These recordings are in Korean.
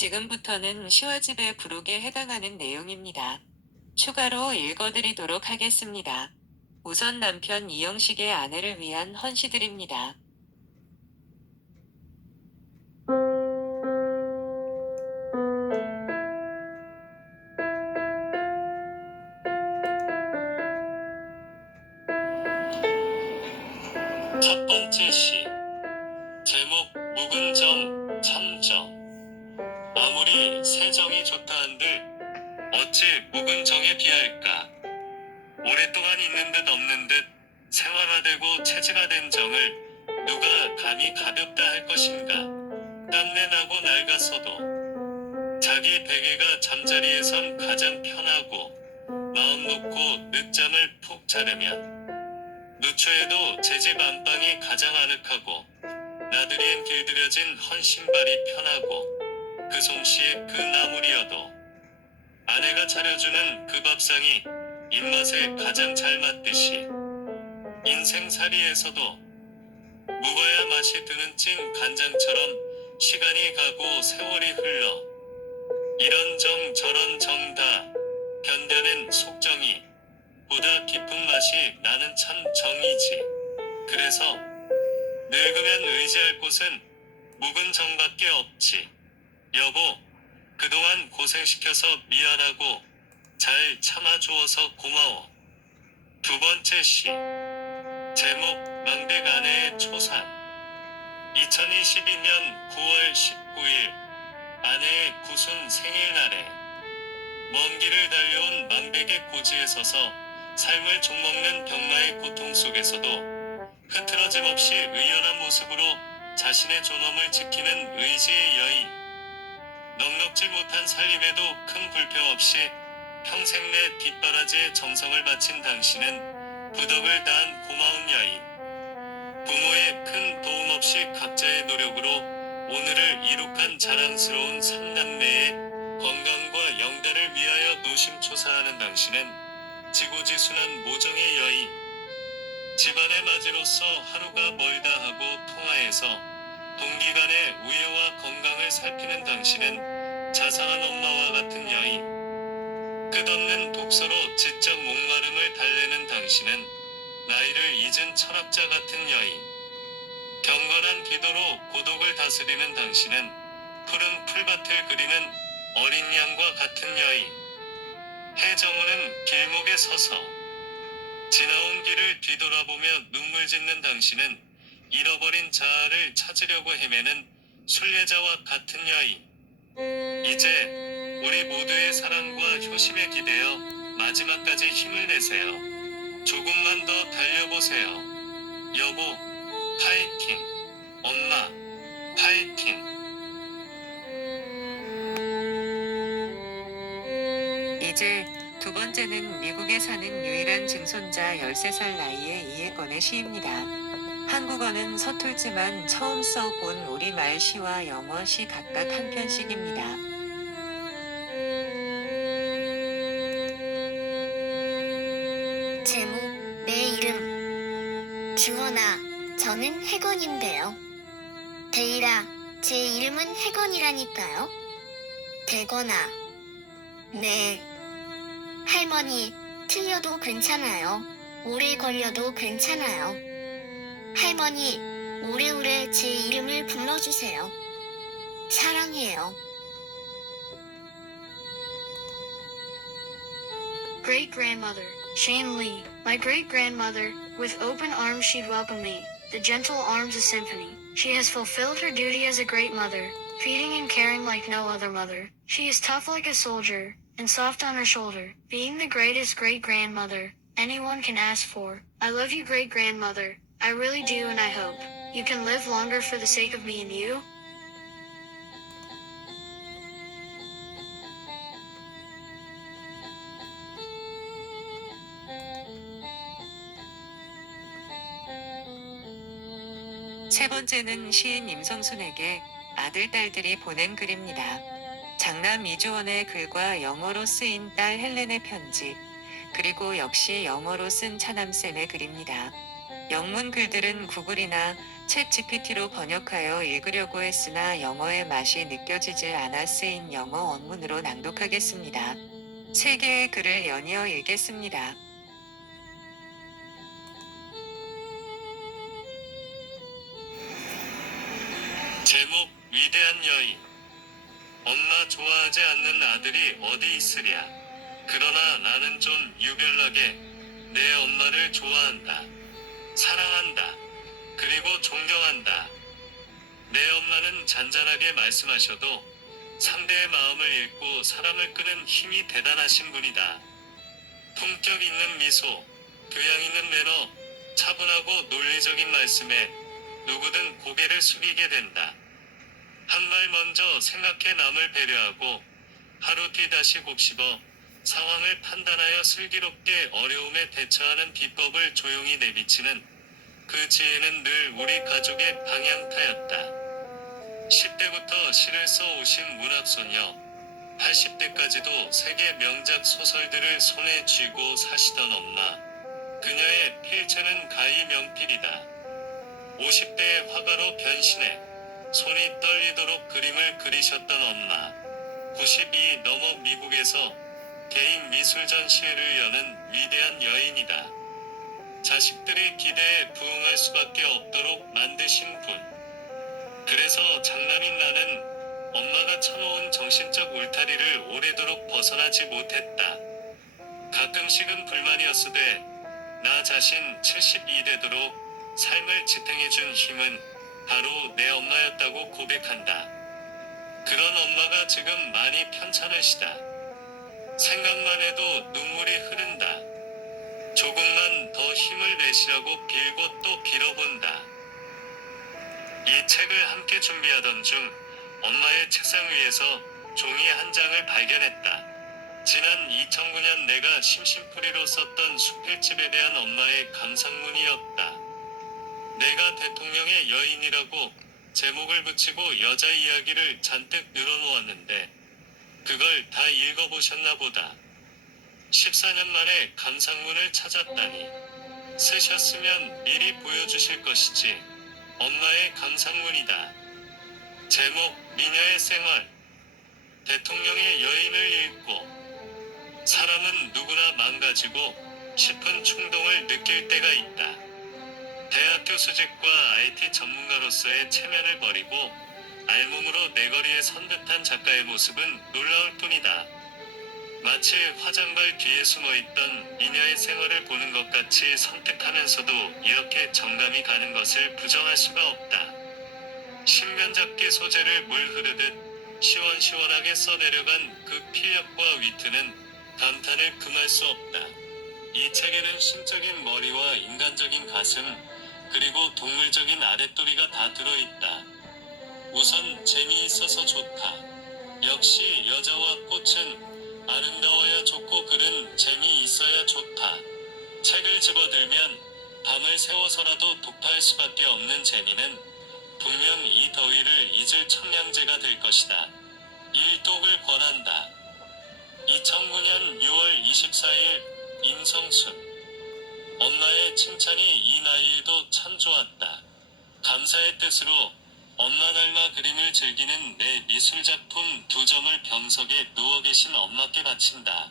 지금부터는 시와집의 부록에 해당하는 내용입니다. 추가로 읽어드리도록 하겠습니다. 우선 남편 이영식의 아내를 위한 헌시드립니다. 첫 번째 시. 제목 묵은정 참정. 아무리 세정이 좋다 한들 어찌 묵은정에 비할까. 오랫동안 있는 듯 없는 듯 생활화되고 체질화된 정을 누가 감히 가볍다 할 것인가. 땀내나고 낡아서도 자기 베개가 잠자리에선 가장 편하고 마음 놓고 늦잠을 푹 자려면 누추해도 제 집 안방이 가장 아늑하고 나들이엔 길들여진 헌신발이 편하고 그 솜씨에 그 나물이어도 아내가 차려주는 그 밥상이 입맛에 가장 잘 맞듯이 인생살이에서도 묵어야 맛이 드는 찐 간장처럼 시간이 가고 세월이 흘러 이런 정 저런 정 다 견뎌낸 속정이 보다 깊은 맛이 나는 참 정이지. 그래서 늙으면 의지할 곳은 묵은 정밖에 없지. 여보, 그동안 고생시켜서 미안하고 잘 참아주어서 고마워. 두 번째 시. 제목 망백 아내의 초상. 2022년 9월 19일 아내의 구순 생일날에 먼 길을 달려온 망백의 고지에 서서 삶을 좀먹는 병마의 고통 속에서도 흐트러짐 없이 의연한 모습으로 자신의 존엄을 지키는 의지의 여인. 넉넉지 못한 살림에도 큰 불평 없이 평생 내 뒷바라지에 정성을 바친 당신은 부덕을 다한 고마운 여인. 부모의 큰 도움 없이 각자의 노력으로 오늘을 이룩한 자랑스러운 삼남매의 건강과 영달을 위하여 노심초사하는 당신은 지고지순한 모정의 여인. 집안의 맞이로서 하루가 멀다 하고 통하에서 동기간의 우애와 건강을 살피는 당신은 자상한 엄마와 같은 여인. 끝없는 독서로 지적 목마름을 달래는 당신은 나이를 잊은 철학자 같은 여인. 경건한 기도로 고독을 다스리는 당신은 푸른 풀밭을 그리는 어린 양과 같은 여인. 해정우는 길목에 서서 지나온 길을 뒤돌아보며 눈물 짓는 당신은 잃어버린 자아를 찾으려고 헤매는 순례자와 같은 여인. 이제 우리 모두의 사랑과 효심에 기대어 마지막까지 힘을 내세요. 조금만 더 달려보세요. 여보, 파이팅. 엄마, 파이팅. 이제 두 번째는 미국에 사는 유일한 증손자 13살 나이의 이해권의 시입니다. 한국어는 서툴지만 처음 써본 우리말 시와 영어 시 각각 한 편씩입니다. 제목, 내 이름. 주원아, 저는 해건인데요. 대일아, 제 이름은 해건이라니까요. 대건아. 네. 할머니, 틀려도 괜찮아요. 오래 걸려도 괜찮아요. 할머니, 오래오래 제 이름을 불러주세요. 사랑해요. Great-grandmother, Shane Lee. My great-grandmother, with open arms she'd welcome me, the gentle arms a symphony. She has fulfilled her duty as a great mother, feeding and caring like no other mother. She is tough like a soldier, and soft on her shoulder, being the greatest great-grandmother anyone can ask for. I love you, great-grandmother. I really do, and I hope you can live longer for the sake of me and you. 세 번째는 시인 임성순에게 아들, 딸들이 보낸 글입니다. 장남 이주원의 글과 영어로 쓰인 딸 헬렌의 편지, 그리고 역시 영어로 쓴 차남쌤의 글입니다. 영문 글들은 구글이나 챗 GPT로 번역하여 읽으려고 했으나 영어의 맛이 느껴지질 않아 쓰인 영어 원문으로 낭독하겠습니다. 세 개의 글을 연이어 읽겠습니다. 제목 위대한 여인. 엄마 좋아하지 않는 아들이 어디 있으랴. 그러나 나는 좀 유별나게 내 엄마를 좋아한다. 사랑한다. 그리고 존경한다. 내 엄마는 잔잔하게 말씀하셔도 상대의 마음을 읽고 사람을 끄는 힘이 대단하신 분이다. 품격 있는 미소, 교양 있는 매너, 차분하고 논리적인 말씀에 누구든 고개를 숙이게 된다. 한 발 먼저 생각해 남을 배려하고 하루 뒤 다시 곱씹어 상황을 판단하여 슬기롭게 어려움에 대처하는 비법을 조용히 내비치는 그 지혜는 늘 우리 가족의 방향타였다. 10대부터 시를 써오신 문학소녀, 80대까지도 세계 명작 소설들을 손에 쥐고 사시던 엄마. 그녀의 필체는 가히 명필이다. 50대의 화가로 변신해 손이 떨리도록 그림을 그리셨던 엄마. 90이 넘어 미국에서 개인 미술 전시회를 여는 위대한 여인이다. 자식들의 기대에 부응할 수밖에 없도록 만드신 분. 그래서 장남인 나는 엄마가 쳐놓은 정신적 울타리를 오래도록 벗어나지 못했다. 가끔씩은 불만이었으되 나 자신 72 되도록 삶을 지탱해준 힘은 바로 내 엄마였다고 고백한다. 그런 엄마가 지금 많이 편찮으시다. 생각만 해도 눈물이 흐른다. 조금만 더 힘을 내시라고 빌고 또 빌어본다. 이 책을 함께 준비하던 중 엄마의 책상 위에서 종이 한 장을 발견했다. 지난 2009년 내가 심심풀이로 썼던 수필집에 대한 엄마의 감상문이었다. 내가 대통령의 여인이라고 제목을 붙이고 여자 이야기를 잔뜩 늘어놓았는데 그걸 다 읽어보셨나 보다. 14년 만에 감상문을 찾았다니. 쓰셨으면 미리 보여주실 것이지. 엄마의 감상문이다. 제목 미녀의 생활. 대통령의 여인을 읽고 사람은 누구나 망가지고 싶은 충동을 느낄 때가 있다. 대학교 수직과 IT 전문가로서의 체면을 버리고 알몸으로 내거리에 선 듯한 작가의 모습은 놀라울 뿐이다. 마치 화장발 뒤에 숨어있던 미녀의 생활을 보는 것 같이 선택하면서도 이렇게 정감이 가는 것을 부정할 수가 없다. 신면잡기 소재를 물 흐르듯 시원시원하게 써내려간 그 필력과 위트는 감탄을 금할 수 없다. 이 책에는 신적인 머리와 인간적인 가슴, 그리고 동물적인 아랫도리가 다 들어있다. 우선 재미있어서 좋다. 역시 여자와 꽃은 아름다워야 좋고 글은 재미있어야 좋다. 책을 집어들면 밤을 새워서라도 독파할 수밖에 없는 재미는 분명 이 더위를 잊을 청량제가 될 것이다. 일독을 권한다. 2009년 6월 24일 임성순. 엄마의 칭찬이 이 나이에도 참 좋았다. 감사의 뜻으로 엄마 닮아 그림을 즐기는 내 미술작품 2점을 병석에 누워 계신 엄마께 바친다.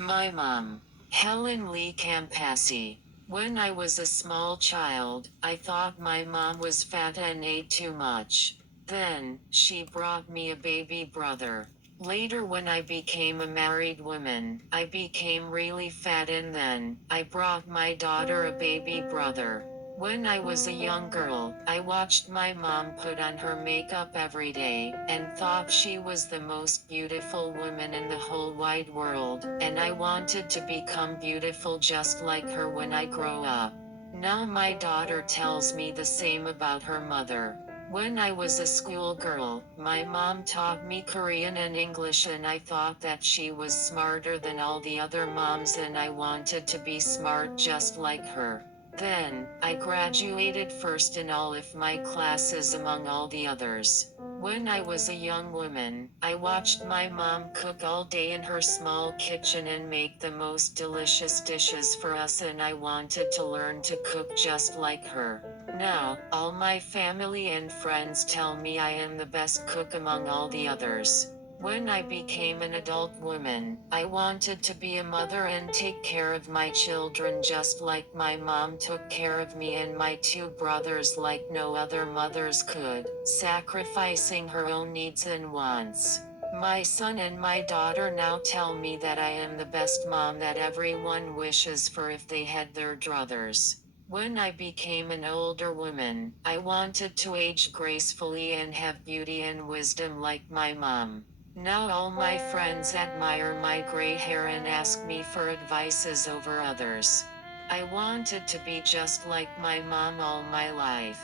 My mom, Helen Lee Campassi. When I was a small child, I thought my mom was fat and ate too much. Then, she brought me a baby brother. Later when I became a married woman, I became really fat and then, I brought my daughter a baby brother. When I was a young girl, I watched my mom put on her makeup every day, and thought she was the most beautiful woman in the whole wide world, and I wanted to become beautiful just like her when I grow up. Now my daughter tells me the same about her mother. When I was a schoolgirl, my mom taught me Korean and English, and I thought that she was smarter than all the other moms, and I wanted to be smart just like her. Then, I graduated first in all of my classes among all the others. When I was a young woman, I watched my mom cook all day in her small kitchen and make the most delicious dishes for us, and I wanted to learn to cook just like her. Now, all my family and friends tell me I am the best cook among all the others. When I became an adult woman, I wanted to be a mother and take care of my children just like my mom took care of me and my two brothers like no other mothers could, sacrificing her own needs and wants. My son and my daughter now tell me that I am the best mom that everyone wishes for if they had their druthers. When I became an older woman, I wanted to age gracefully and have beauty and wisdom like my mom. Now all my friends admire my gray hair and ask me for advices over others. I wanted to be just like my mom all my life.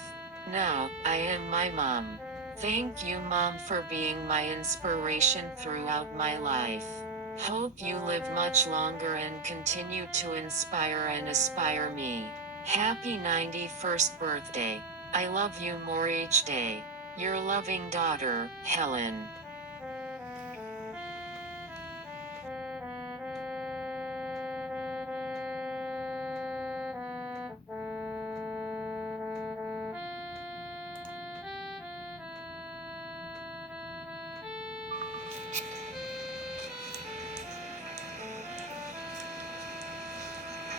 Now, I am my mom. Thank you, Mom, for being my inspiration throughout my life. Hope you live much longer and continue to inspire and aspire me. Happy 91st birthday. I love you more each day. Your loving daughter, Helen.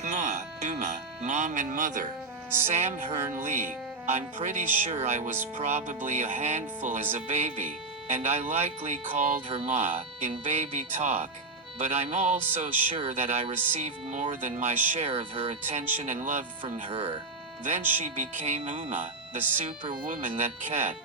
Ma, Uma, Mom and Mother. Sam Hearn Lee. I'm pretty sure I was probably a handful as a baby, and I likely called her Ma in baby talk. But I'm also sure that I received more than my share of her attention and love from her. Then she became Uma, the superwoman that kept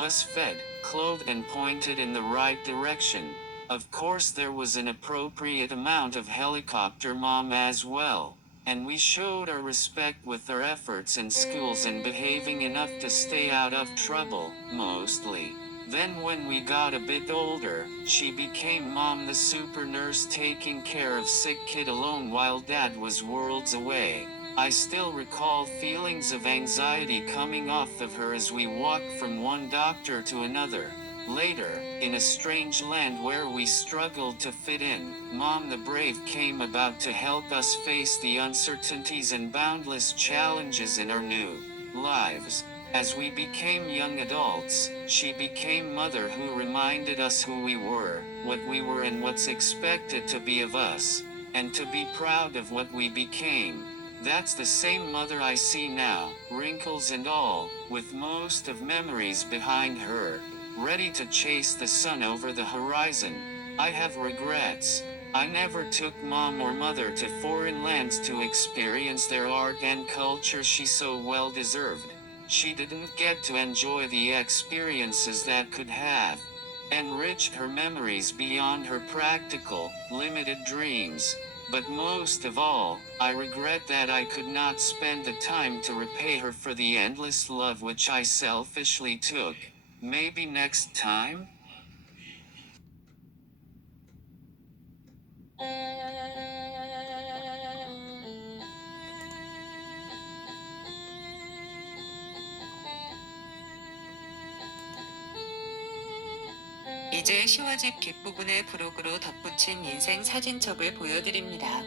us fed, clothed and pointed in the right direction. Of course there was an appropriate amount of helicopter mom as well. And we showed our respect with our efforts in schools and behaving enough to stay out of trouble, mostly. Then when we got a bit older, she became Mom, the super nurse taking care of sick kid alone while Dad was worlds away. I still recall feelings of anxiety coming off of her as we walked from one doctor to another. Later, in a strange land where we struggled to fit in, Mom the Brave came about to help us face the uncertainties and boundless challenges in our new lives. As we became young adults, she became Mother who reminded us who we were, what we were and what's expected to be of us, and to be proud of what we became. That's the same mother I see now, wrinkles and all, with most of memories behind her, ready to chase the sun over the horizon. I have regrets. I never took Mom or Mother to foreign lands to experience their art and culture she so well deserved. She didn't get to enjoy the experiences that could have enriched her memories beyond her practical, limited dreams. But most of all, I regret that I could not spend the time to repay her for the endless love which I selfishly took. Maybe next time? 이제 시화집 뒷부분에 부록으로 덧붙인 인생 사진첩을 보여드립니다.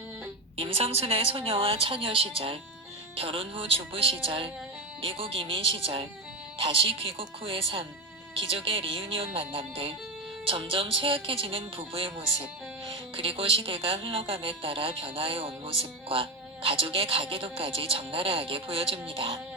임성순의 소녀와 처녀 시절, 결혼 후 주부 시절, 미국 이민 시절, 다시 귀국 후의 삶, 기적의 리유니온 만남들, 점점 쇠약해지는 부부의 모습, 그리고 시대가 흘러감에 따라 변화해 온 모습과 가족의 가계도까지 적나라하게 보여줍니다.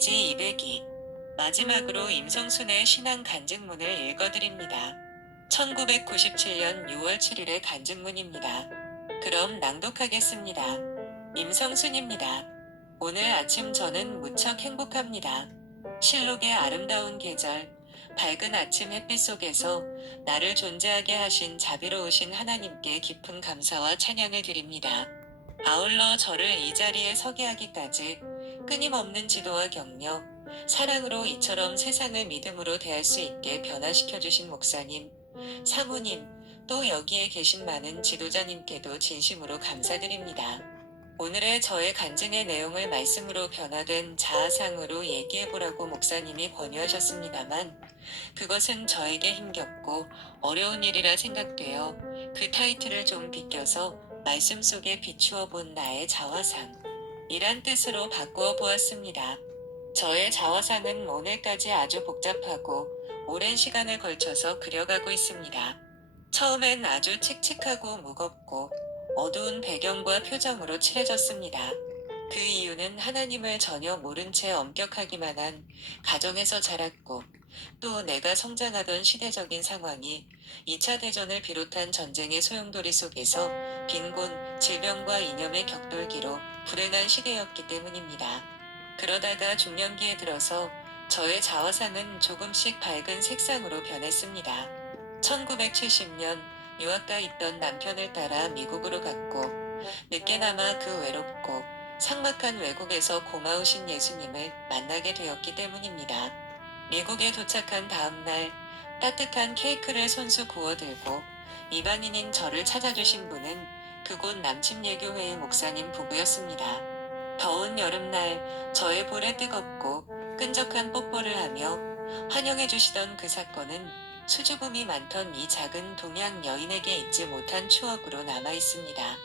페이지 202. 마지막으로 임성순의 신앙 간증문을 읽어드립니다. 1997년 6월 7일의 간증문입니다. 그럼 낭독하겠습니다. 임성순입니다. 오늘 아침 저는 무척 행복합니다. 실록의 아름다운 계절, 밝은 아침 햇빛 속에서 나를 존재하게 하신 자비로우신 하나님께 깊은 감사와 찬양을 드립니다. 아울러 저를 이 자리에 서게 하기까지 끊임없는 지도와 격려, 사랑으로 이처럼 세상을 믿음으로 대할 수 있게 변화시켜주신 목사님, 사모님, 또 여기에 계신 많은 지도자님께도 진심으로 감사드립니다. 오늘의 저의 간증의 내용을 말씀으로 변화된 자아상으로 얘기해보라고 목사님이 권유하셨습니다만 그것은 저에게 힘겹고 어려운 일이라 생각되어 그 타이틀을 좀 비껴서 말씀 속에 비추어 본 나의 자화상 이란 뜻으로 바꾸어 보았습니다. 저의 자화상은 오늘까지 아주 복잡하고 오랜 시간을 걸쳐서 그려가고 있습니다. 처음엔 아주 칙칙하고 무겁고 어두운 배경과 표정으로 칠해졌습니다. 그 이유는 하나님을 전혀 모른 채 엄격하기만 한 가정에서 자랐고 또 내가 성장하던 시대적인 상황이 2차 대전을 비롯한 전쟁의 소용돌이 속에서 빈곤, 질병과 이념의 격돌기로 불행한 시대였기 때문입니다. 그러다가 중년기에 들어서 저의 자화상은 조금씩 밝은 색상으로 변했습니다. 1970년 유학가 있던 남편을 따라 미국으로 갔고 늦게나마 그 외롭고 삭막한 외국에서 고마우신 예수님을 만나게 되었기 때문입니다. 미국에 도착한 다음날 따뜻한 케이크를 손수 구워들고 이방인인 저를 찾아주신 분은 그곳 남침예교회의 목사님 부부였습니다. 더운 여름날 저의 볼에 뜨겁고 끈적한 뽀뽀를 하며 환영해주시던 그 사건은 수줍음이 많던 이 작은 동양 여인에게 잊지 못한 추억으로 남아 있습니다.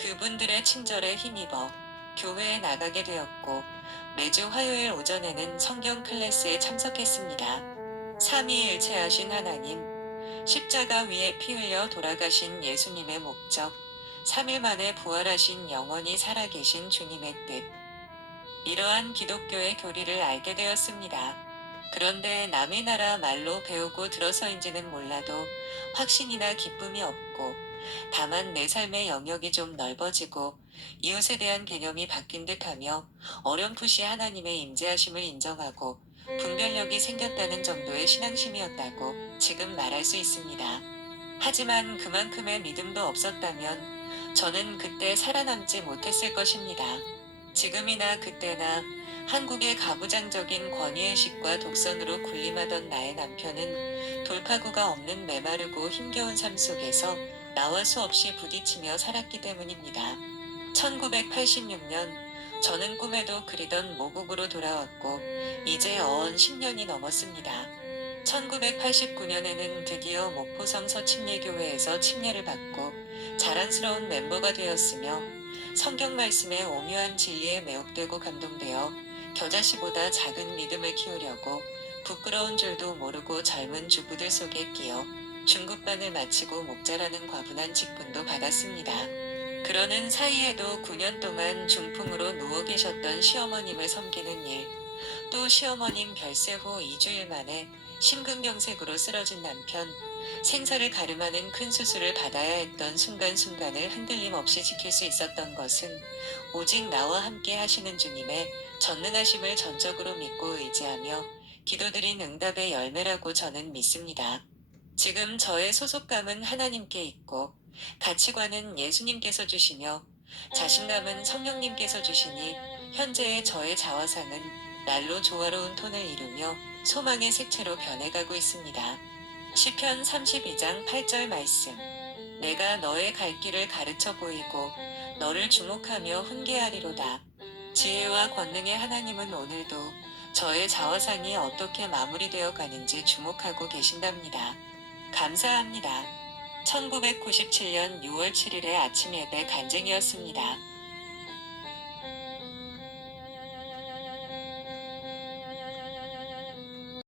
그분들의 친절에 힘입어 교회에 나가게 되었고 매주 화요일 오전에는 성경 클래스에 참석했습니다. 삼위일체하신 하나님, 십자가 위에 피 흘려 돌아가신 예수님의 목적, 3일 만에 부활하신 영원히 살아계신 주님의 뜻. 이러한 기독교의 교리를 알게 되었습니다. 그런데 남의 나라 말로 배우고 들어서인지는 몰라도 확신이나 기쁨이 없고 다만 내 삶의 영역이 좀 넓어지고 이웃에 대한 개념이 바뀐 듯하며 어렴풋이 하나님의 임재하심을 인정하고 분별력이 생겼다는 정도의 신앙심이었다고 지금 말할 수 있습니다. 하지만 그만큼의 믿음도 없었다면 저는 그때 살아남지 못했을 것입니다. 지금이나 그때나 한국의 가부장적인 권위의식과 독선으로 군림하던 나의 남편은 돌파구가 없는 메마르고 힘겨운 삶 속에서 나와 수없이 부딪히며 살았기 때문입니다. 1986년 저는 꿈에도 그리던 모국으로 돌아왔고 이제 어언 10년이 넘었습니다. 1989년에는 드디어 목포성 서침례교회에서 침례를 받고 자랑스러운 멤버가 되었으며 성경 말씀의 오묘한 진리에 매혹되고 감동되어 겨자씨보다 작은 믿음을 키우려고 부끄러운 줄도 모르고 젊은 주부들 속에 끼어 중급반을 마치고 목자라는 과분한 직분도 받았습니다. 그러는 사이에도 9년 동안 중풍으로 누워 계셨던 시어머님을 섬기는 일, 또 시어머님 별세 후 2주일 만에 심근경색으로 쓰러진 남편, 생사를 가름하는 큰 수술을 받아야 했던 순간순간을 흔들림 없이 지킬 수 있었던 것은 오직 나와 함께 하시는 주님의 전능하심을 전적으로 믿고 의지하며 기도드린 응답의 열매라고 저는 믿습니다. 지금 저의 소속감은 하나님께 있고 가치관은 예수님께서 주시며 자신감은 성령님께서 주시니 현재의 저의 자화상은 날로 조화로운 톤을 이루며 소망의 색채로 변해가고 있습니다. 시편 32장 8절 말씀. 내가 너의 갈 길을 가르쳐 보이고 너를 주목하며 훈계하리로다. 지혜와 권능의 하나님은 오늘도 저의 자화상이 어떻게 마무리되어 가는지 주목하고 계신답니다. 감사합니다. 1997년 6월 7일의 아침 예배 간증이었습니다.